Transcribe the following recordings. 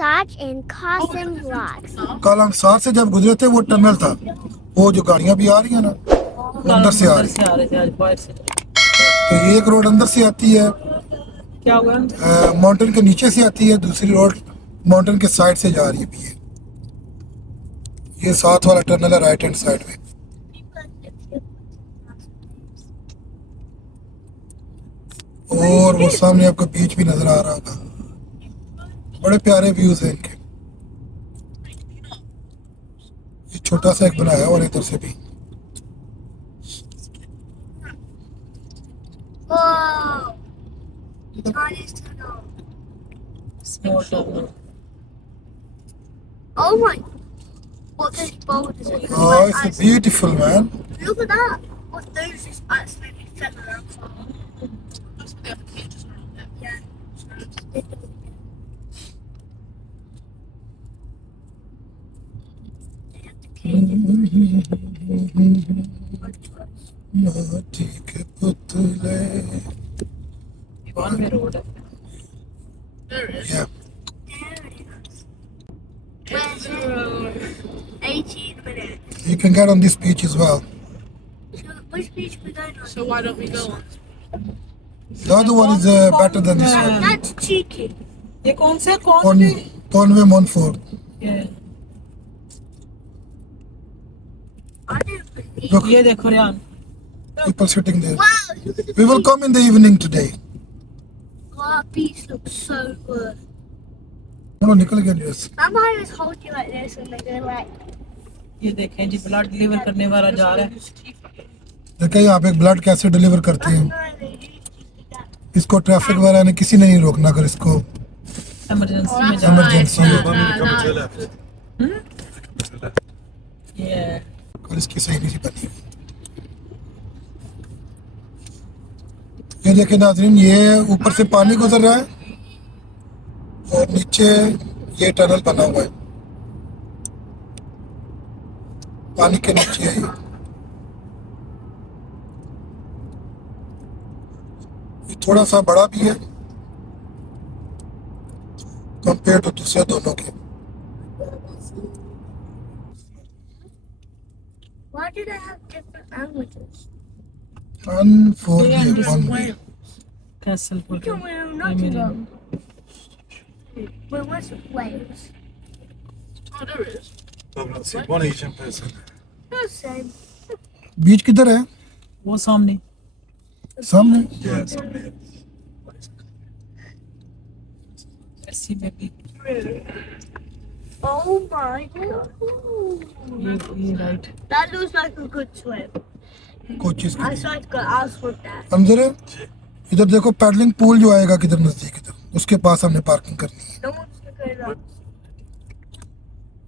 Sarge and Carson Vlogs. कल हम साथ से जब गुजरे थे वो टनल था, वो जो गाड़ियां भी आ रही हैं ना वो अंदर से आ रही है। तो एक रोड अंदर से आती है, क्या हुआ? माउंटेन के नीचे से आती है, दूसरी रोड माउंटेन के साइड से जा रही है भी है। ये साथ वाला टनल है राइट हैंड साइड में। और वो सामने आपको बीच भी नजर आ रहा होगा, बड़े प्यारे व्यूज हैं इनके। ये छोटा सा एक बनाया और इधर से भी। Oh my! What those boulders are Oh, it's beautiful, man. Look at that! What those is absolutely feather outside. That's what they have cages around there. Yeah. माटी के पुतले। Conwy Road. There it is. Yeah. There it is. Where's it? 18 minutes. You can get on this beach as well. So which beach we going on? So why don't we go on? The other one is better than this one. That's cheeky. ये कौन सा Conwy? Conwy Montfort. Yeah. I don't believe. Look, ये देखो Riyan. people sitting there. Wow! Look at the We will beach. come in the evening today. Oh, that beach looks so good. No, निकल गया dress. Mama always hold you like this and they go like. ये देखें जी blood deliver करने वाला जा रहा है. देखिए यहाँ पे एक ब्लड कैसे डिलीवर करते हैं। No, they usually do that. इसको ट्रैफिक वाला ने किसी ने नहीं रोकना, अगर इसको इमरजेंसी में जा. इमरजेंसी हो। Yeah. और इसकी सही नहीं बनी। ये देखिए नाज़रीन, ये ऊपर से पानी गुजर रहा है और नीचे ये टनल बना हुआ है, पानी के नीचे है ये थोड़ा सा बड़ा भी है कंपेयर टू दूसरे दोनों के। Why do they have different languages? One for Yeah, the this one is way. Castle We Port. can wear Nottingham. We're West Wales. Oh, there it is. I've not seen one Asian person. The same. बीच किधर है? वो सामने. सामने? Yes. ऐसी में भी. Oh my god. ये right. That looks like a good swim. Coaches I के tried to go out with that. अंदर है। इधर देखो पैडलिंग पूल जो आएगा किधर नजदीक, इधर उसके पास हमने पार्किंग करनी है। No one's gonna go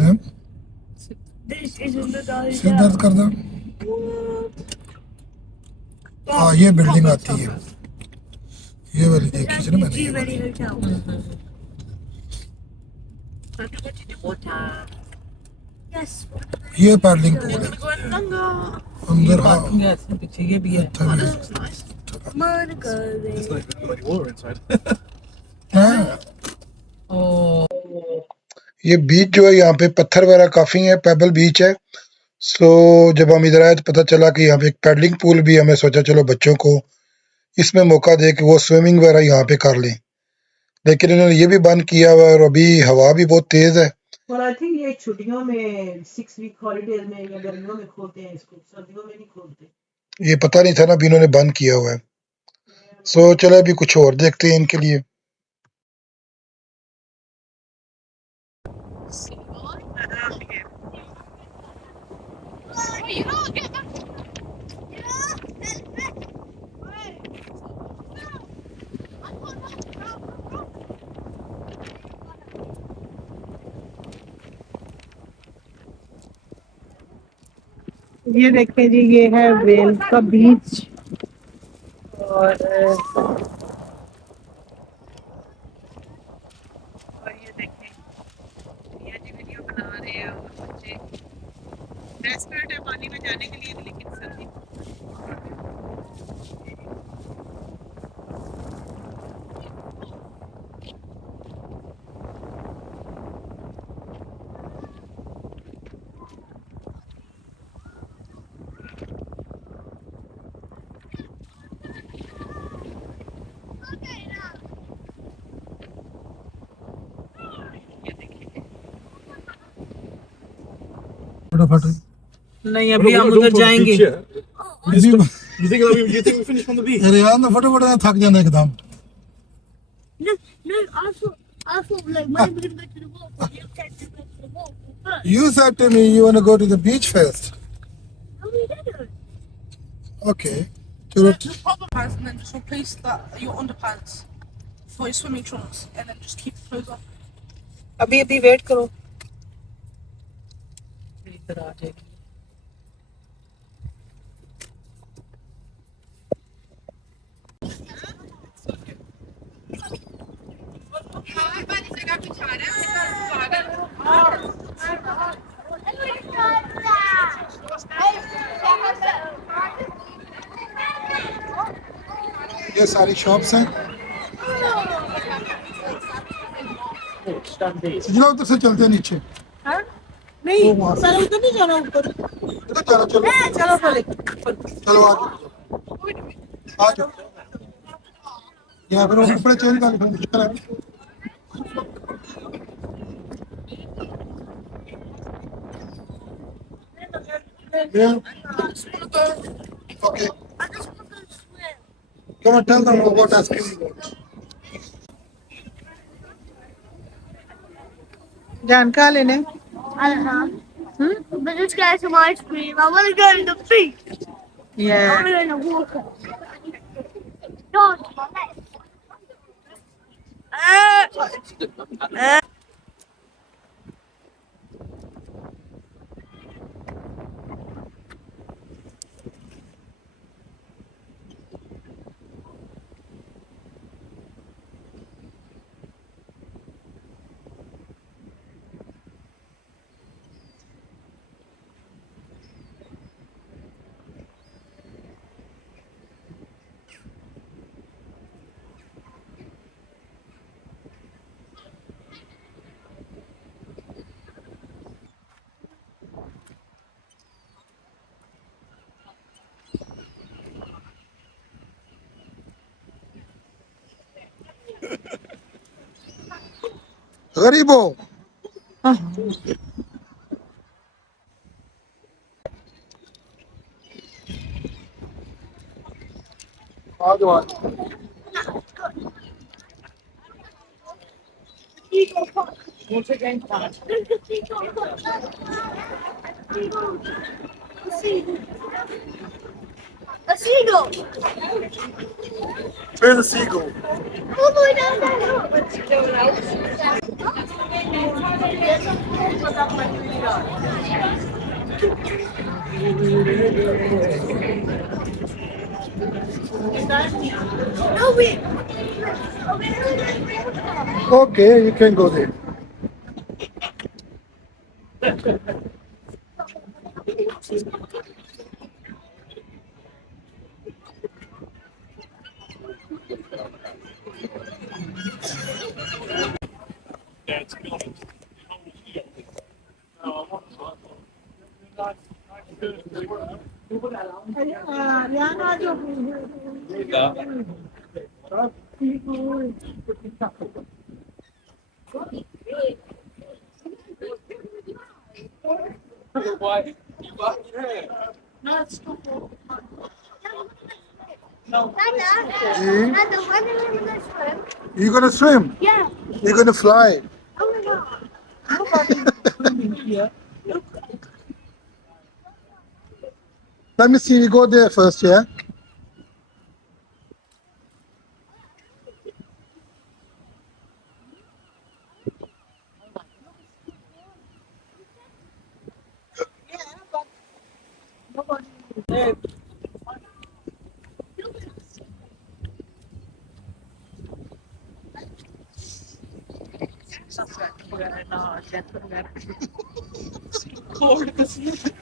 हैं? that. This isn't the guy. सिर दर्द कर दो। हाँ ये बिल्डिंग आती है, ये वाली देखी थी ना मैंने, ये वाली। Hotel. Yes. ये पैडलिंग पूल है Go in Ganga. अंदर। हाँ पार्किंग है ऐसे पीछे ये भी है. Oh, this looks nice. I'm gonna go there. It's not even got any water inside. हाँ। ओ ये बीच जो है यहाँ पे पत्थर वगैरह काफी है, पेबल बीच है। सो जब हम इधर आए तो पता चला कि यहाँ पे एक पैडलिंग पूल भी है। हमें सोचा चलो बच्चों को इसमें मौका दे कि वो स्विमिंग वगैरह यहाँ पे कर लें, लेकिन इन्होंने ये भी बंद किया हुआ है और अभी हवा भी बहुत तेज है। और आई थिंक ये छुट्टियों में 6 वीक हॉलीडेज में या गर्मियों में खोलते हैं इसको, सर्दियों में नहीं खोलते. ये पता नहीं था ना, अभी इन्होंने बंद किया हुआ है। सो चलो अभी कुछ और देखते हैं इनके लिए। ये देखें जी, ये है वेल का बीच और ये देखें ये जी वीडियो बना रहे हैं और बच्चे डेस्परेट है पानी में जाने के लिए, लेकिन सर्दी फोटो नहीं अभी हम उधर जाएंगे You think we finished on the beach? अरे यार ना फोटो फोटो थक जाना एकदम No, no, I thought like when we're gonna go to the waterfall, you said to go to the waterfall first. You said to me you want to go to the beach first. No, we didn't. Okay. चलो The proper pants and then just replace your underpants for your swimming trunks and then just keep the clothes on. अभी वेट करो इधर आ जाएगी ये सारी शॉप्स हैं सिजला उधर से चलते हैं नीचे नहीं सर उधर नहीं जाना ऊपर इधर चलो चलो चलो पहले चलो आ जाओ यहाँ पर वो कपड़े चेंज कर लेंगे मुश्किल है Yeah. Okay. I just want to go swim. Come on, tell them what ice cream you want. जान का लेने I don't know. But let's get some ice cream. I want to go to the beach. I yeah want to go in the water. Don't. गरीबो आ जाओ Eagle Park. There's a seagull park. A seagull. A seagull. Where's the seagull? All the way down there. Look. There's some pools up my No, we. Okay, you can go there. Nana, when are we gonna swim? You gonna swim? Yeah. You're gonna fly? Oh my god. Let me see. We go there first, yeah.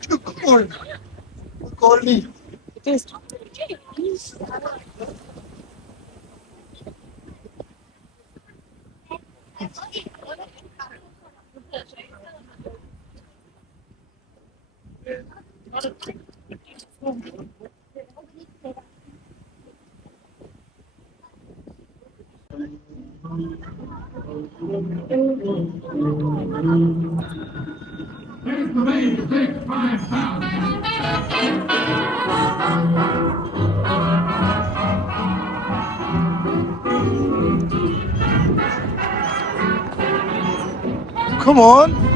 Too cold. Coldly. Come on.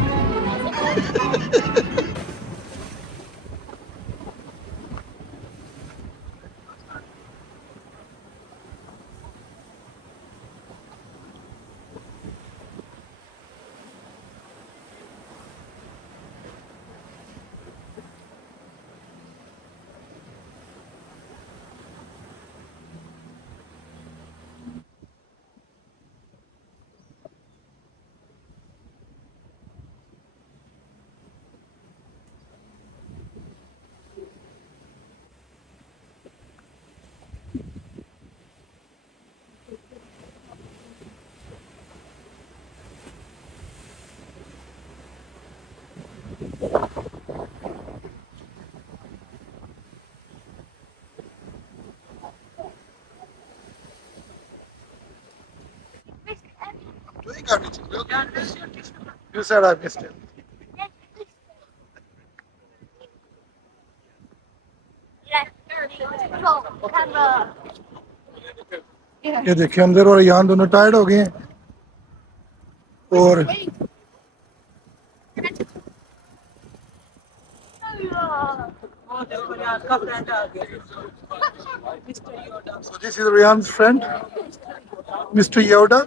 You said I missed it. ये देखिए अंदर और यहाँ दोनों टायर्ड हो गए हैं और so this is Ryan's friend, Mr. Yoda.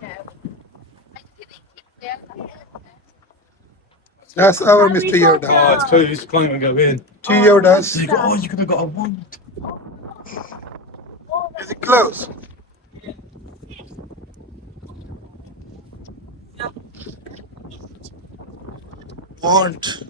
That's our Mr. Yoda. Oh, it's closed. Just climb and go in. Two Yodas. Oh, you could have got a wand. Is it closed? Want.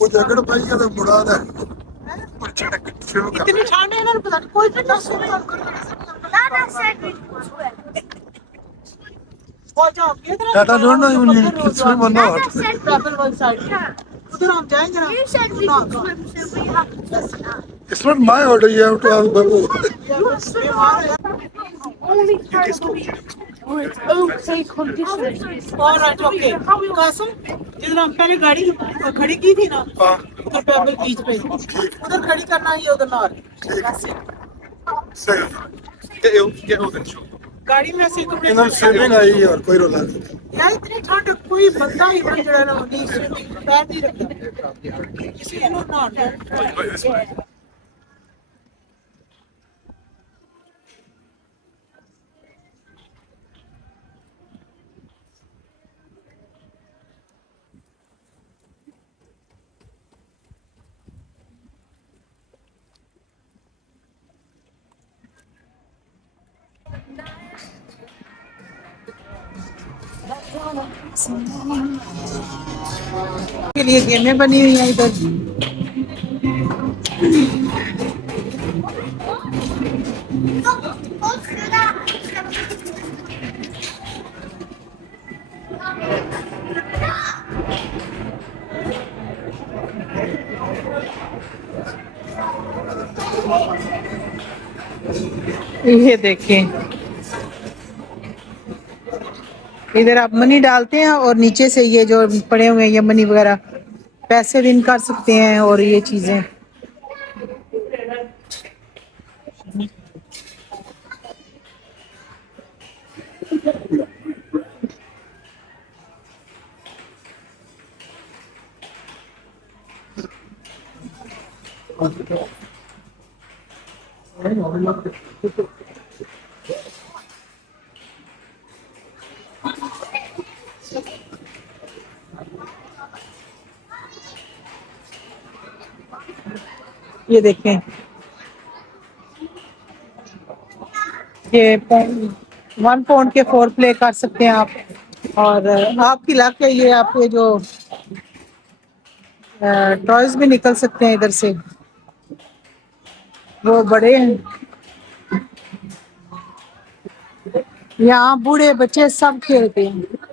वो जैकेट पाई का तो बुरा था इतनी ठंड है ना पता नहीं कोई भी दस Tata don't know even you can swim or not. Travel one side उधर हम जाएंगे ना You said we could swim, so we have to swim. It's not my order, you have to ask Babu. Only part of the with okay conditions. Alright okay कासम जिधर हम पहले गाड़ी खड़ी की थी ना उधर पेबल बीच पे उधर खड़ी करना है उधर nor Say, Get all the shot. गाड़ी में से तुमने इन्होंने स्विमिंग आई और कोई रोला नहीं यार इतनी ठंड कोई बंदा ही बन जड़ा ना नहीं स्विमिंग पैर नहीं रखता किसी no not Wait, this way. के लिए गेमें बनी हुई हैं इधर ये देखें इधर आप मनी डालते हैं और नीचे से ये जो पड़े हुए हैं ये मनी वगैरह पैसे विन कर सकते हैं और ये चीजें ये देखें ये £1 के 4 प्ले कर सकते हैं आप और आपकी लक है ये आपके जो टॉयज भी निकल सकते हैं इधर से वो बड़े हैं यहाँ बूढ़े बच्चे सब खेलते हैं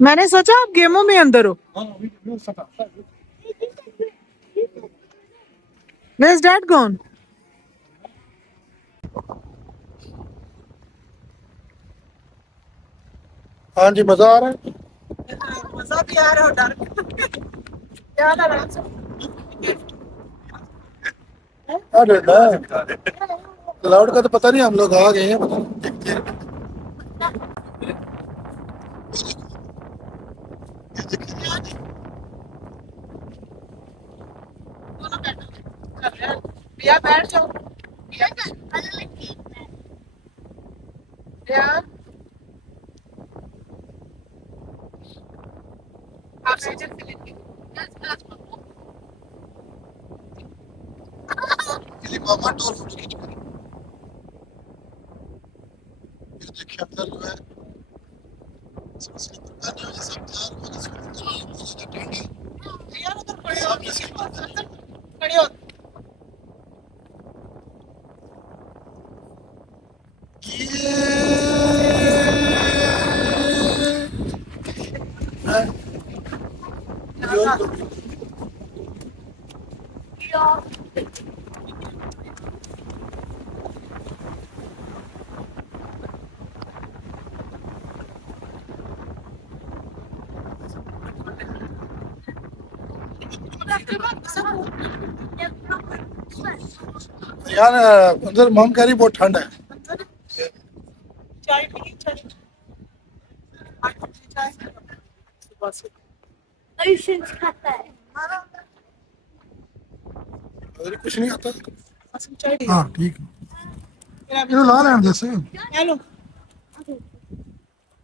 मैंने सोचा आप गेमों में अंदर हो. Where's dad gone? हाँ जी, मजा आ रहा है. मजा भी आ रहा है और डर याद आराम से. अरे ना, क्लाउड का तो पता नहीं, हम लोग आ गए हैं, पता नहीं, देखते हैं. भैया बैठ जाओ. भैया आप इधर से लेके. इसलिए मामा टोल फोटो खींच कर. ये देखिए अंदर जो है स्लीपर पहने हुए सब तैयार हो गए. मुझे ठंडी भैया उधर खड़े हो. सामने से खड़े हो. यार अंदर मम कह रही बहुत ठंड है. चाय पी. चाय Ocean's Cafe. अरे कुछ नहीं आता. चाय पी. हाँ ठीक है. ये ला रहे हैं जैसे. हेलो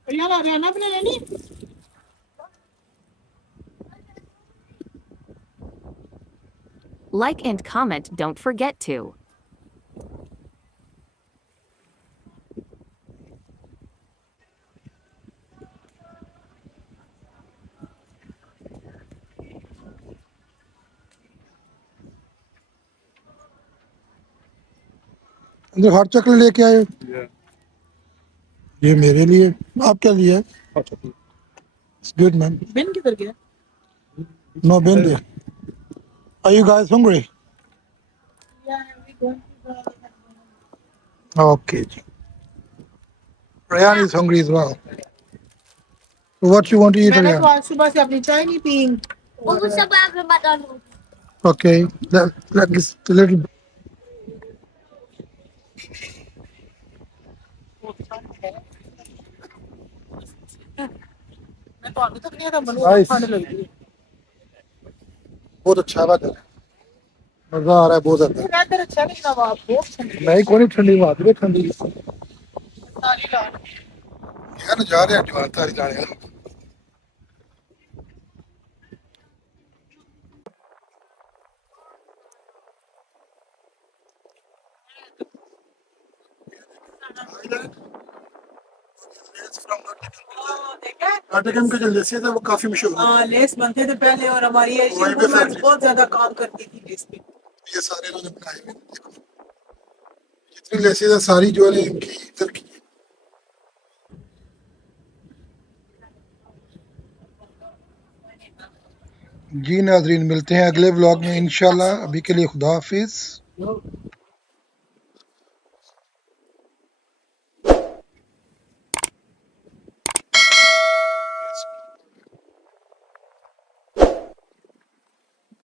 भैया आ रहे हैं ना अपने लेनी. Like and comment, don't forget to. अंदर हॉट चॉकलेट लेके आए. ये मेरे लिए, आप क्या लिए? It's good man. बिन किधर गया? No been there. Are you guys hungry? Yeah, we going to the. Okay. Ryan is hungry as well. So what you want to eat, मैंने Ryan? तो आज सुबह से अपनी चाय नहीं P. What was about McDonald's? Okay. Let's a little. मैं तो अभी तक नहीं था. मनु Nice. खाने लगी थी. बहुत अच्छा बात है. मजा आ रहा है बहुत ज्यादा. मैं तेरे अच्छा नहीं लगा आपको. नहीं कोई नहीं, ठंडी बात है ठंडी. सारी लाल. यार जा रहे हैं जवान तारी जाने. देखा नाटकम के जो लेसेस है वो काफी मशहूर है. हाँ लेस बनते थे पहले और हमारी एशियन वहीं पे वुमेन्स फैक्ट्री. बहुत ज्यादा काम करती थी लेस पे. ये सारे इन्होंने बनाए हुए हैं, देखो जितनी लेसेस है सारी जो है इनकी इधर की. जी नाजरीन, मिलते हैं अगले व्लॉग में इंशाल्लाह. अभी के लिए खुदा हाफिज.